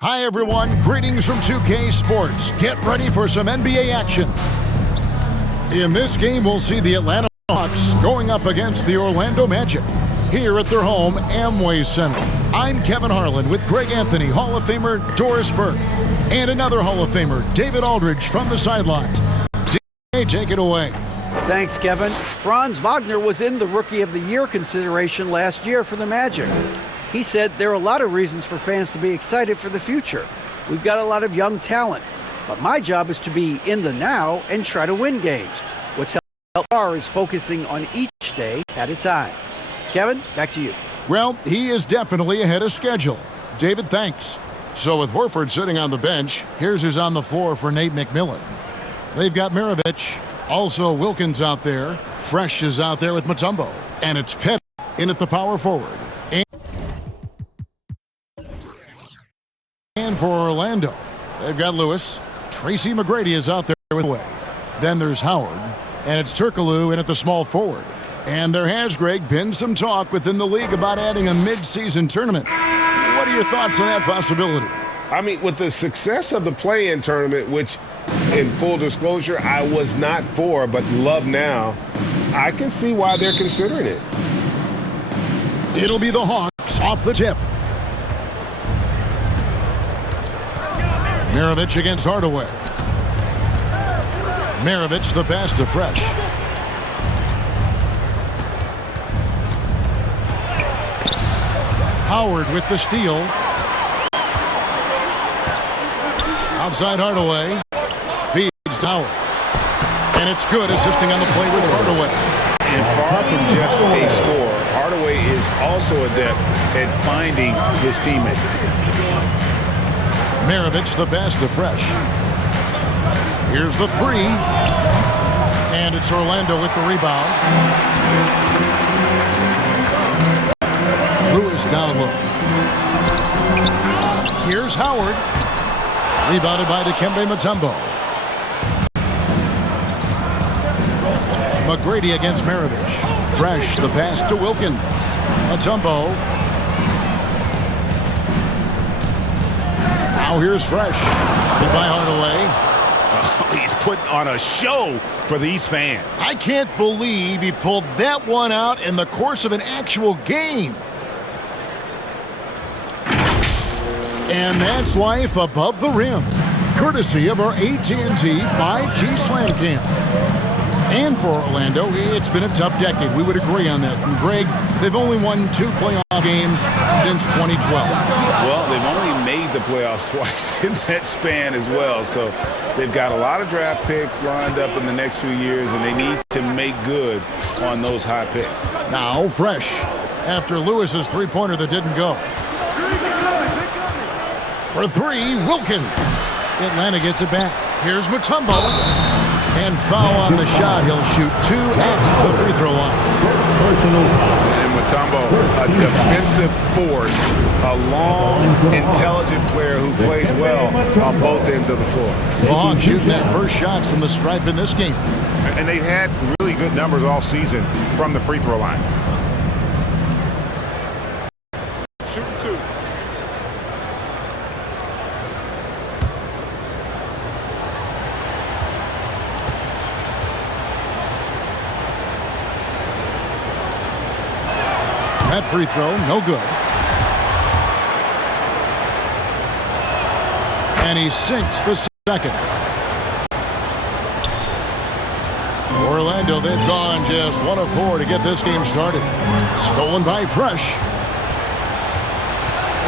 Hi, everyone. Greetings from 2K Sports. Get ready for some NBA action. In this game, we'll see the Atlanta Hawks going up against the Orlando Magic here at their home, Amway Center. I'm Kevin Harlan with Greg Anthony, Hall of Famer Doris Burke, and another Hall of Famer, David Aldridge, from the sidelines. DA, take it away. Thanks, Kevin. Franz Wagner was in the Rookie of the Year consideration last year for the Magic. He said there are a lot of reasons for fans to be excited for the future. We've got a lot of young talent, but my job is to be in the now and try to win games. What's helped is focusing on each day at a time. Kevin, back to you. Well, he is definitely ahead of schedule. David, thanks. So with Horford sitting on the bench, here's who's on the floor for Nate McMillan. They've got Maravich, also Wilkins out there. Fresh is out there with Mutombo. And it's Petty in at the power forward. And for Orlando, they've got Lewis. Tracy McGrady is out there with away. Then there's Howard, and it's Turkoglu in at the small forward. And there has, Greg, been some talk within the league about adding a mid-season tournament. What are your thoughts on that possibility? I mean, with the success of the play-in tournament, which, in full disclosure, I was not for, but love now, I can see why they're considering it. It'll be the Hawks off the tip. Maravich against Hardaway. Maravich the pass to Fresh. Howard with the steal. Outside Hardaway. Feeds to Howard. And it's good, assisting on the play with Hardaway. And far from just a scorer, Hardaway is also adept at finding his teammate. Maravich the pass to Fresh. Here's the three. And it's Orlando with the rebound. Lewis down low. Here's Howard. Rebounded by Dikembe Mutombo. McGrady against Maravich. Fresh the pass to Wilkins. Mutombo. Now here's Fresh. Goodbye, Hardaway. Oh, he's putting on a show for these fans. I can't believe he pulled that one out in the course of an actual game. And that's life above the rim, courtesy of our AT&T 5G Slam Cam. And for Orlando, it's been a tough decade. We would agree on that. And Greg, they've only won 2 playoff games since 2012. Well, they've only made the playoffs twice in that span as well. So they've got a lot of draft picks lined up in the next few years, and they need to make good on those high picks. Now Fresh, after Lewis's three-pointer that didn't go. For three, Wilkins. Atlanta gets it back. Here's Mutombo. And foul on the shot. He'll shoot 2 at the free throw line. And Mutombo, a defensive force, a long, intelligent player who plays well on both ends of the floor. The Hawks shooting that first shots from the stripe in this game. And they've had really good numbers all season from the free throw line. Shooting 2. That free throw, no good. And he sinks the second. Orlando, they've gone just 1 of 4 to get this game started. Stolen by Fresh.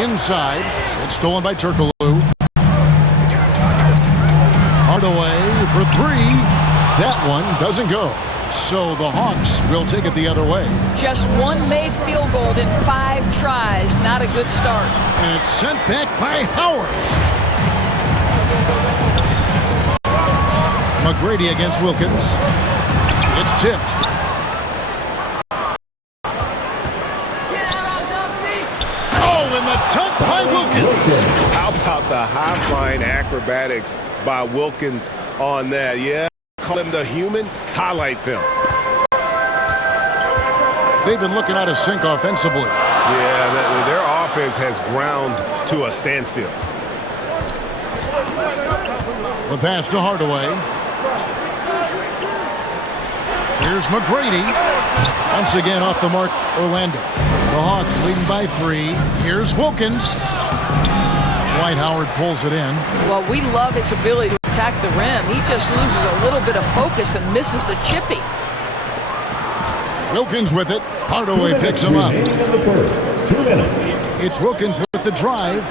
Inside, it's stolen by Turkoglu. Hardaway for 3. That one doesn't go. So the Hawks will take it the other way. Just 1 made field goal in 5 tries. Not a good start. And it's sent back by Howard. McGrady against Wilkins. It's tipped. Oh, and the dunk by Wilkins. How about the high-flying acrobatics by Wilkins on that? Yeah. Call him the human highlight film. They've been looking out of sync offensively. Yeah, their offense has ground to a standstill. The pass to Hardaway. Here's McGrady. Once again off the mark, Orlando. The Hawks leading by 3. Here's Wilkins. Dwight Howard pulls it in. Well, we love his ability to attack the rim. He just loses a little bit of focus and misses the chippy. Wilkins with it. Hardaway picks him up. It's Wilkins with the drive.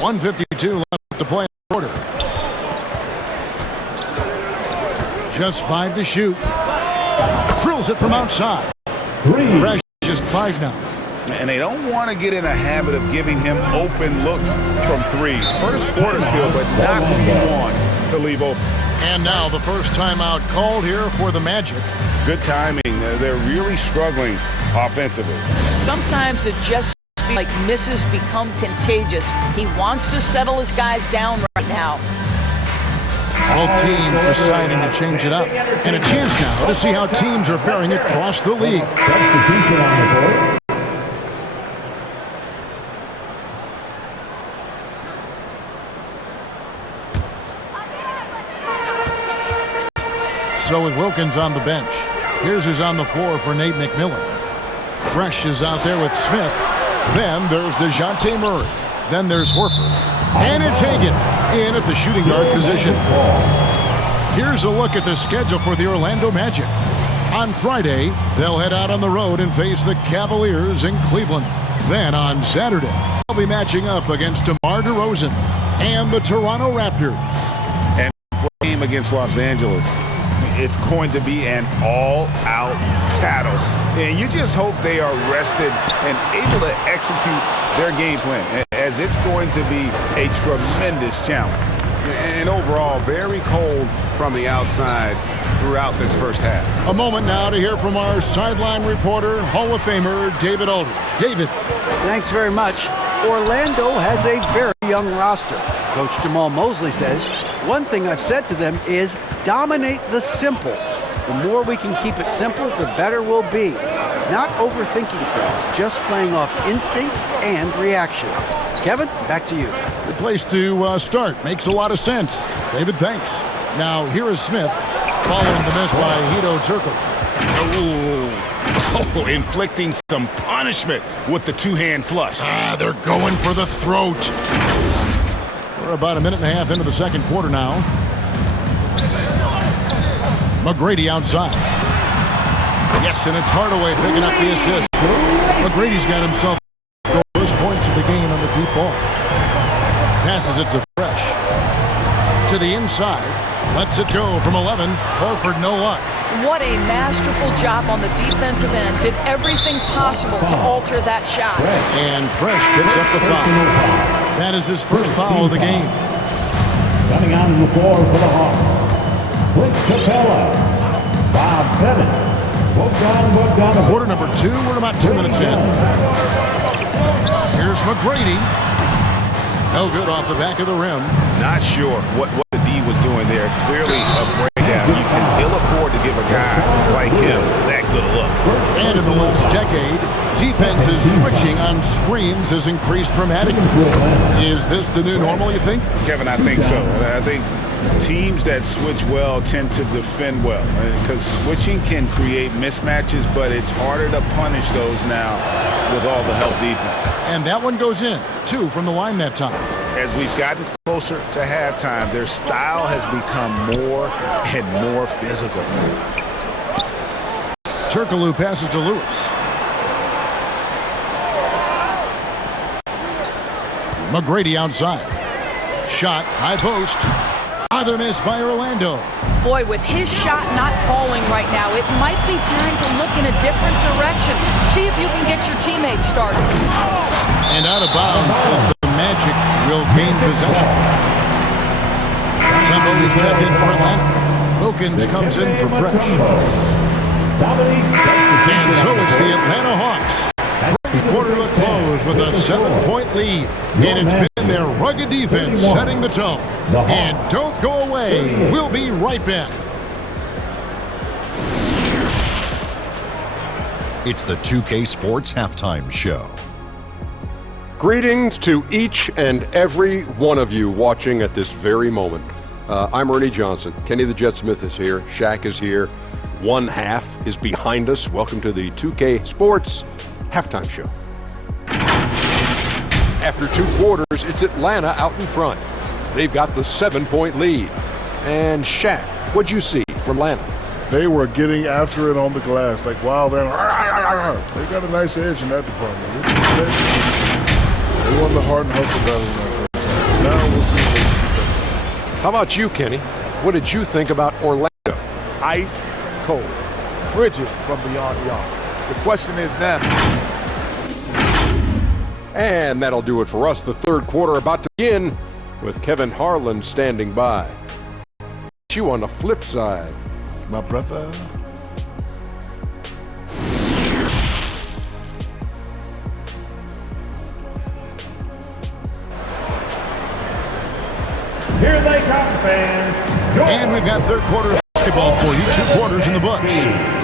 1:52 left to play in the quarter. Just 5 to shoot. Drills it from outside. Fresh just 5 now. And they don't want to get in a habit of giving him open looks from 3. First quarter still, but not what you want to leave open. And now the first timeout called here for the Magic. Good timing. They're really struggling offensively. Sometimes it just feels like misses become contagious. He wants to settle his guys down right now. Both teams deciding to change it up. And a chance now to see how teams are faring across the league. So with Wilkins on the bench, here's who's on the floor for Nate McMillan. Fresh is out there with Smith. Then there's DeJounte Murray. Then there's Horford. And it's Hagan in at the shooting guard position. Here's a look at the schedule for the Orlando Magic. On Friday, they'll head out on the road and face the Cavaliers in Cleveland. Then on Saturday, they'll be matching up against DeMar DeRozan and the Toronto Raptors. And for a game against Los Angeles, it's going to be an all-out battle. And you just hope they are rested and able to execute their game plan, as it's going to be a tremendous challenge. And overall, very cold from the outside throughout this first half. A moment now to hear from our sideline reporter, Hall of Famer David Aldridge. David. Thanks very much. Orlando has a very young roster. Coach Jamal Mosley says, one thing I've said to them is dominate the simple. The more we can keep it simple, the better we'll be. Not overthinking things, just playing off instincts and reaction. Kevin, back to you. Good place to start. Makes a lot of sense. David, thanks. Now, here is Smith, following the miss by Hedo Turkoglu. Oh, inflicting some punishment with the two-hand flush. They're going for the throat. We're about a minute and a half into the second quarter now. McGrady outside. Yes, and it's Hardaway picking up the assist. McGrady's got himself first points of the game on the deep ball. Passes it to Fresh. To the inside. Lets it go from 11. Horford, no luck. What a masterful job on the defensive end. Did everything possible to alter that shot. And Fresh picks up the foul. That is his first foul of the game. Coming on the floor for the Hawks, Clint Capella, Bob Bennett, Bogdan. Quarter number 2, we're about 2 minutes in. Here's McGrady. No good off the back of the rim. Not sure what the D was doing there. Clearly a breakdown. You can ill afford to give a guy like him that good a look. And in the last decade, defenses switching on screens has increased dramatically. Is this the new normal, you think? Kevin, I think so. I think teams that switch well tend to defend well, because switching can create mismatches, but it's harder to punish those now with all the help defense. And that one goes in. 2 from the line that time. As we've gotten closer to halftime, their style has become more and more physical. Turkoglu passes to Lewis. McGrady outside. Shot, high post. Another miss by Orlando. Boy, with his shot not falling right now, it might be time to look in a different direction. See if you can get your teammates started. And out of bounds as the Magic will gain possession. Temple is checked in for Atlanta. Wilkins comes in for Fresh. And so it's the Atlanta Hawks. Quarter to a close with a 7-point lead. And it's been their rugged defense setting the tone. And don't go away. We'll be right back. It's the 2K Sports Halftime Show. Greetings to each and every one of you watching at this very moment. I'm Ernie Johnson. Kenny the Jet Smith is here. Shaq is here. One half is behind us. Welcome to the 2K Sports Halftime Show. After 2 quarters, it's Atlanta out in front. They've got the 7-point lead. And Shaq, what'd you see from Atlanta? They were getting after it on the glass. Like, wow, they got a nice edge in that department. They won the heart and hustle battle in that first. Now we'll see if they can do that. How about you, Kenny? What did you think about Orlando? Ice cold, frigid from beyond the arc. The question is now. And that'll do it for us. The third quarter about to begin with Kevin Harlan standing by. You on the flip side. My brother. Here they come, fans. And we've got third quarter basketball for you. 2 quarters in the books.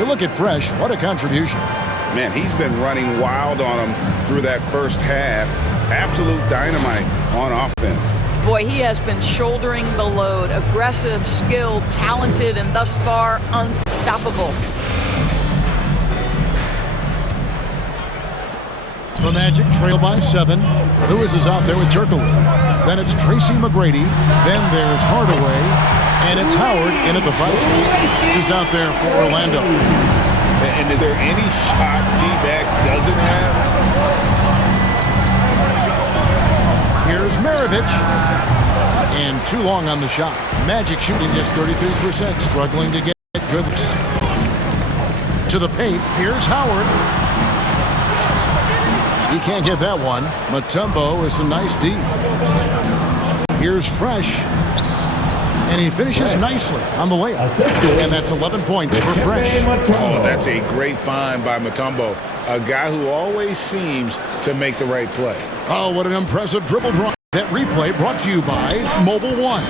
You look at Fresh. What a contribution. Man, he's been running wild on him through that first half. Absolute dynamite on offense. Boy, he has been shouldering the load. Aggressive, skilled, talented, and thus far unstoppable. The Magic trail by 7. Lewis is out there with Turkle. Then it's Tracy McGrady. Then there's Hardaway. And it's Howard in at the 5 spot. This is out there for Orlando. And is there any shot T-Mac doesn't have? Here's Maravich. And too long on the shot. Magic shooting just 33%. Struggling to get good. To the paint. Here's Howard. He can't get that one. Mutombo is a nice D. Here's Fresh. And he finishes nicely on the layup. And that's 11 points for Fresh. Oh, that's a great find by Mutombo. A guy who always seems to make the right play. Oh, what an impressive dribble drive. That replay brought to you by Mobile One.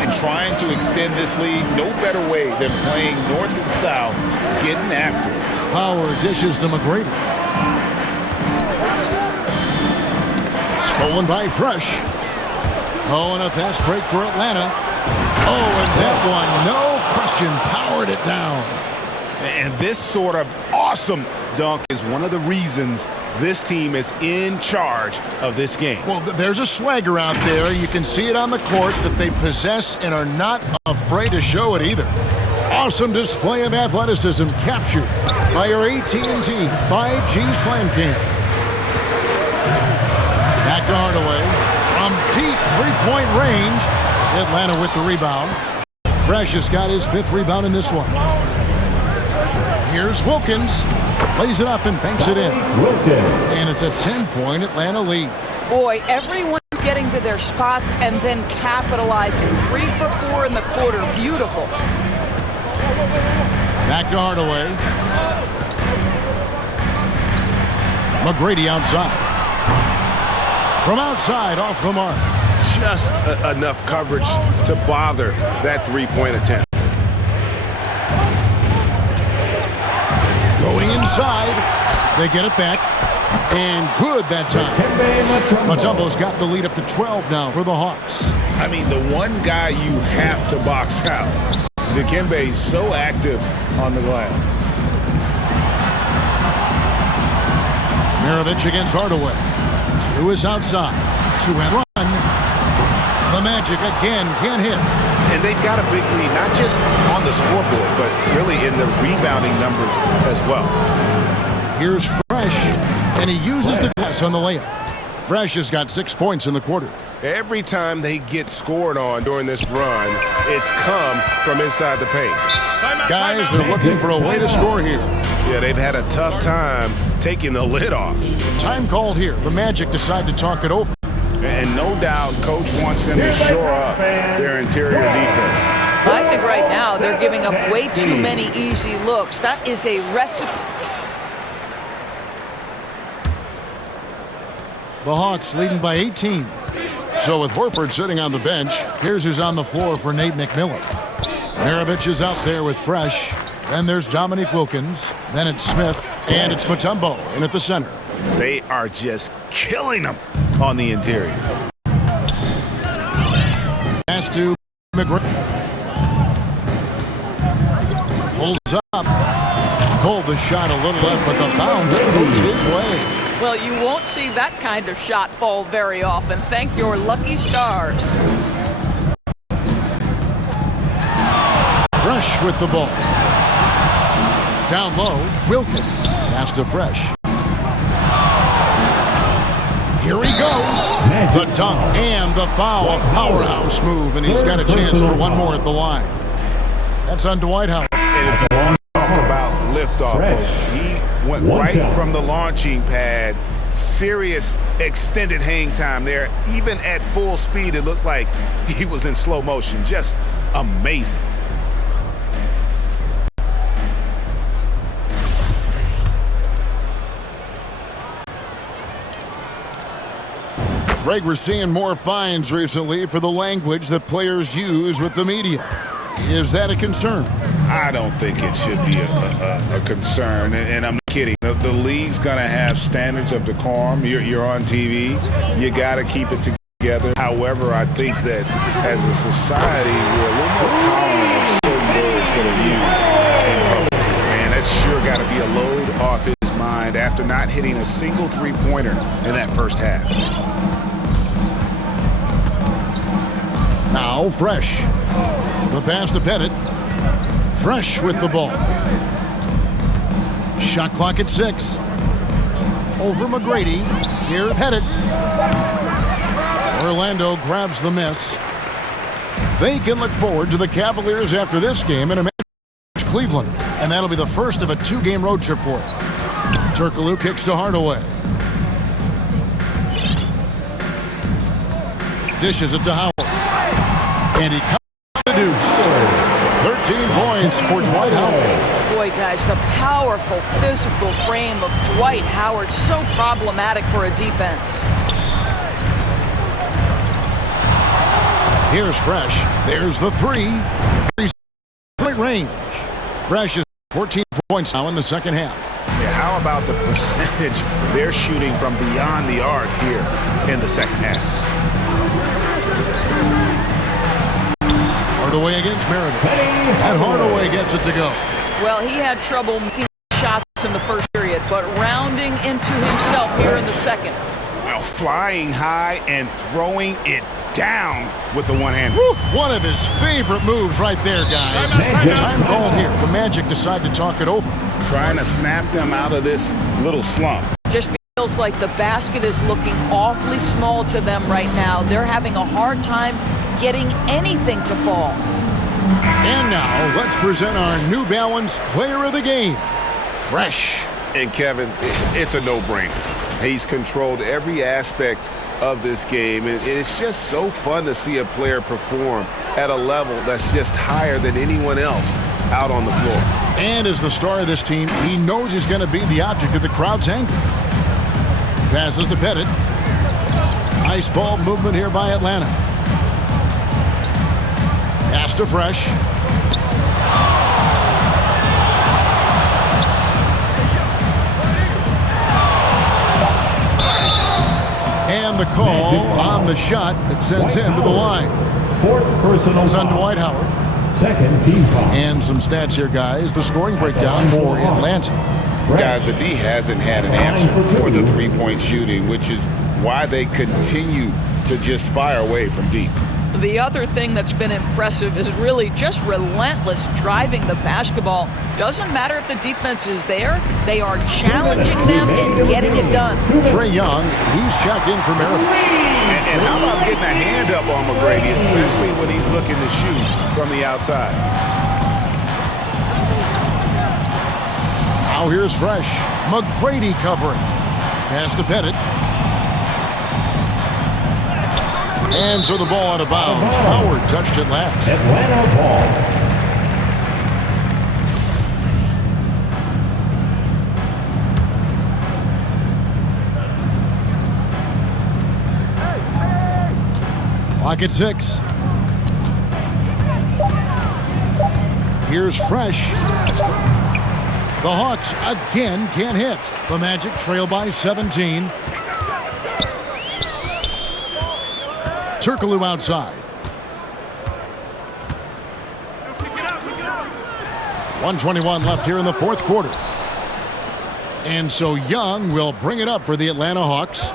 And trying to extend this lead, no better way than playing north and south, getting after it. Power dishes to McGrady. Stolen by Fresh. Oh, and a fast break for Atlanta. Oh, and that one, no question, powered it down. And this sort of awesome dunk is one of the reasons this team is in charge of this game. Well, there's a swagger out there. You can see it on the court that they possess and are not afraid to show it either. Awesome display of athleticism captured by our AT&T 5G Slam Cam. Back to Hardaway from deep three-point range. Atlanta with the rebound. Fresh has got his 5th rebound in this one. Here's Wilkins. Lays it up and banks it in. And it's a 10-point Atlanta lead. Boy, everyone getting to their spots and then capitalizing. 3 for 4 in the quarter. Beautiful. Back to Hardaway. McGrady outside. From outside, off the mark. Just enough coverage to bother that 3-point attempt. Going inside. They get it back. And good that time. Mutombo's got the lead up to 12 now for the Hawks. I mean, the one guy you have to box out. Dikembe is so active on the glass. Maravich against Hardaway. Who is outside. 2-and run. The Magic again can't hit. And they've got a big lead, not just on the scoreboard, but really in the rebounding numbers as well. Here's Fresh, and he uses the glass on the layup. Fresh has got 6 points in the quarter. Every time they get scored on during this run, it's come from inside the paint. Guys, they're looking for a way to score here. Yeah, they've had a tough time taking the lid off. Time called here. The Magic decide to talk it over. And no doubt, Coach wants them to shore up their interior defense. I think right now they're giving up way too many easy looks. That is a recipe. The Hawks leading by 18. So with Horford sitting on the bench, here's who's on the floor for Nate McMillan. Maravich is out there with Fresh. Then there's Dominique Wilkins. Then it's Smith. And it's Mutombo in at the center. They are just killing them on the interior. Pass to McGrady. Pulls up. Pulled the shot a little left, but the bounce goes his way. Well, you won't see that kind of shot fall very often. Thank your lucky stars. Fresh with the ball. Down low, Wilkins. Pass to Fresh. Here he goes. The dunk and the foul. A powerhouse move, and he's got a chance for one more at the line. That's on Dwight Howard. And if you want to talk about liftoff, folks, he went right from the launching pad. Serious extended hang time there. Even at full speed, it looked like he was in slow motion. Just amazing. Greg, we're seeing more fines recently for the language that players use with the media. Is that a concern? I don't think it should be a concern, and I'm not kidding. The league's going to have standards of decorum. You're on TV. You got to keep it together. However, I think that as a society, we're a little more tolerant of certain words that are used in public. And that's sure got to be a load off his mind after not hitting a single three-pointer in that first half. Now Fresh. The pass to Pettit. Fresh with the ball. Shot clock at 6. Over McGrady. Here Pettit. Orlando grabs the miss. They can look forward to the Cavaliers after this game in a match with Cleveland. And that'll be the first of a 2-game road trip for them. Turkoglu kicks to Hardaway. Dishes it to Howard. And he comes to the deuce. 13 points for Dwight Howard. Boy, guys, the powerful physical frame of Dwight Howard, so problematic for a defense. Here's Fresh. There's the 3. Great range. Fresh is 14 points now in the second half. Yeah, how about the percentage they're shooting from beyond the arc here in the second half? Hardaway against Meredith. And Hardaway gets it to go. Well, he had trouble making shots in the first period, but rounding into himself here in the second. Well, flying high and throwing it down with the one hand. One of his favorite moves right there, guys. Time called here. The Magic decide to talk it over. Trying to snap them out of this little slump. Just feels like the basket is looking awfully small to them right now. They're having a hard time getting anything to fall. And now, let's present our New Balance Player of the Game, Fresh. And Kevin, it's a no-brainer. He's controlled every aspect of this game, and it's just so fun to see a player perform at a level that's just higher than anyone else out on the floor. And as the star of this team, he knows he's going to be the object of the crowd's anger. Passes to Pettit. Nice ball movement here by Atlanta. Pass to Fresh. And the call on the shot that sends him to the line. Fourth personal It's on foul. Dwight Howard. Second team foul. And some stats here, guys. The scoring breakdown for Atlanta. Guys, the D hasn't had an answer for the three-point shooting, which is why they continue to just fire away from deep. The other thing that's been impressive is really just relentless driving the basketball. Doesn't matter if the defense is there, they are challenging them and getting it done. Trae Young, he's checked in for Meredith. And how about getting a hand up on McGrady, especially when he's looking to shoot from the outside? Now here's Fresh. McGrady covering. Pass to Pettit. And so the ball out of bounds. Howard touched it last. Atlanta ball. Clock at 6. Here's Fresh. The Hawks again can't hit. The Magic trail by 17. Turkoglu outside. 1:21 left here in the fourth quarter. And so Young will bring it up for the Atlanta Hawks.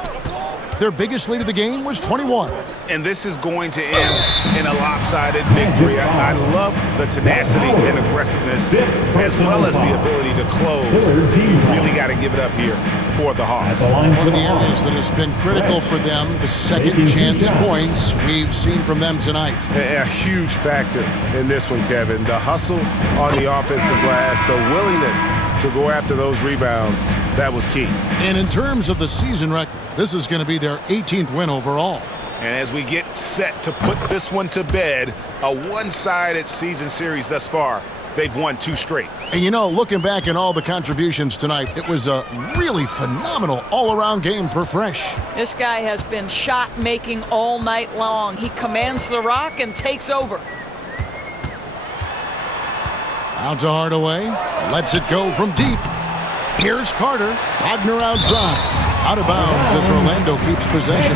Their biggest lead of the game was 21. And this is going to end in a lopsided victory. I love the tenacity and aggressiveness as well as the ability to close. Really got to give it up here for the Hawks. One of the areas that has been critical for them, the second chance points we've seen from them tonight. A huge factor in this one, Kevin. The hustle on the offensive glass, the willingness to go after those rebounds, that was key. And in terms of the season record, this is going to be their 18th win overall. And as we get set to put this one to bed, a one-sided season series thus far, they've won 2 straight. And you know, looking back at all the contributions tonight, it was a really phenomenal all-around game for Fresh. This guy has been shot-making all night long. He commands the rock and takes over. Out to Hardaway. Lets it go from deep. Here's Carter. Wagner outside. Out of bounds as Orlando keeps possession.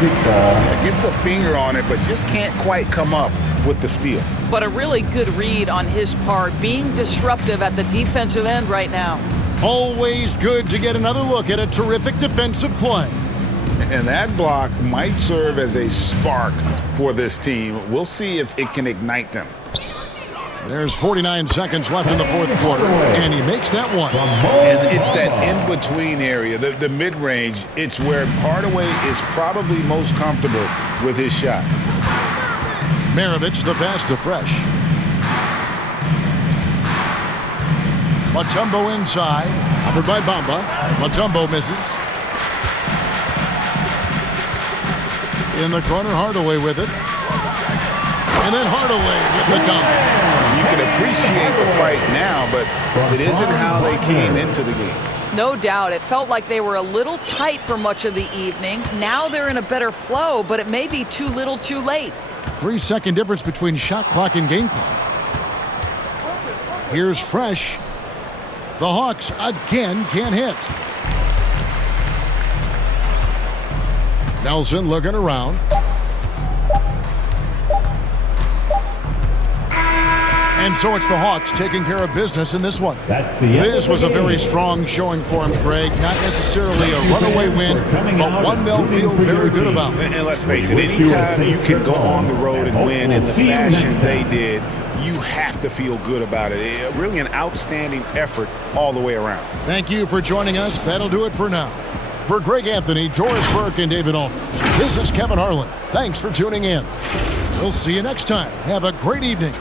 Gets a finger on it, but just can't quite come up with the steal. But a really good read on his part, being disruptive at the defensive end right now. Always good to get another look at a terrific defensive play. And that block might serve as a spark for this team. We'll see if it can ignite them. There's 49 seconds left in the fourth quarter, and he makes that one. And it's that in-between area, the mid-range. It's where Hardaway is probably most comfortable with his shot. Maravich, the pass to Fresh. Mutombo inside, covered by Bamba. Mutombo misses. In the corner, Hardaway with it. And then Hardaway with the dunk. You can appreciate the fight now, but it isn't how they came into the game. No doubt. It felt like they were a little tight for much of the evening. Now they're in a better flow, but it may be too little too late. 3-second difference between shot clock and game clock. Here's Fresh. The Hawks again can't hit. Nelson looking around. And so it's the Hawks taking care of business in this one. This was a very strong showing for him, Greg. Not necessarily a runaway win, but one they'll feel very good about. And let's face it, anytime you can go on the road and win in the fashion they did, you have to feel good about it. Really an outstanding effort all the way around. Thank you for joining us. That'll do it for now. For Greg Anthony, Doris Burke, and David Allman, this is Kevin Harlan. Thanks for tuning in. We'll see you next time. Have a great evening.